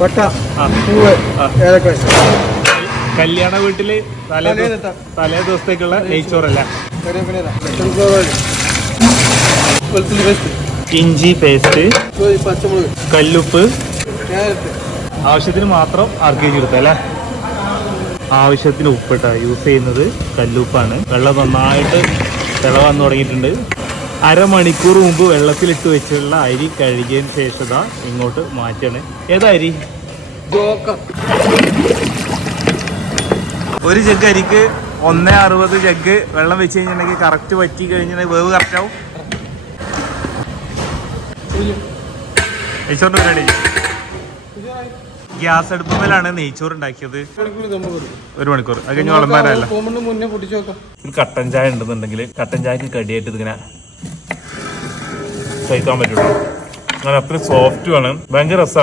വട്ട. പൂവ് ഏതൊക്കെ കല്യാണ വീട്ടിൽ തലേ ദിവസത്തേക്കുള്ള നെയ്ച്ചോറല്ല. വെളുത്തുള്ളി പേസ്റ്റ് ഇഞ്ചി പേസ്റ്റ് പച്ചമുളക്. കല്ലുപ്പ്. ആവശ്യത്തിന് മാത്രം അർഗേജ് എടുത്തല്ലേ ആവശ്യത്തിന് ഉപ്പിട്ട. യൂസ് ചെയ്യുന്നത് കല്ലുപ്പാണ്. വെള്ളം നന്നായിട്ട് തിള വന്നു തുടങ്ങിയിട്ടുണ്ട്. അരമണിക്കൂർ മുമ്പ് വെള്ളത്തിലിട്ട് വെച്ചുള്ള അരി കഴുകിയതിന് ശേഷം ഇങ്ങോട്ട് മാറ്റണേ ഏതാ അരി? ഒരു ജഗ് അരിക്ക് ഒന്നേ അറുപത് ജഗ് വെള്ളം വെച്ച് കഴിഞ്ഞിട്ടുണ്ടെങ്കിൽ കറക്റ്റ് വറ്റി കഴിഞ്ഞിട്ടുണ്ടെങ്കിൽ വേവ് കറക്റ്റ് ആവും. നെയ്ച്ചോറിന്റെ പരിപാടി. ഗ്യാസ് അടുപ്പമേലാണ് നെയ്ച്ചോറ് ഉണ്ടാക്കിയത് ഒരു മണിക്കൂർ. അത് കഴിഞ്ഞ് വിളമ്പാനല്ല. കട്ടൻ ചായ ഉണ്ടെന്നുണ്ടെങ്കിൽ കട്ടൻ ചായക്ക് കടിയായിട്ട് ഇതിങ്ങനെ കഴിക്കാൻ പറ്റുള്ളൂ. അങ്ങനെ അത്ര സോഫ്റ്റുമാണ് ഭയങ്കര രസമാണ്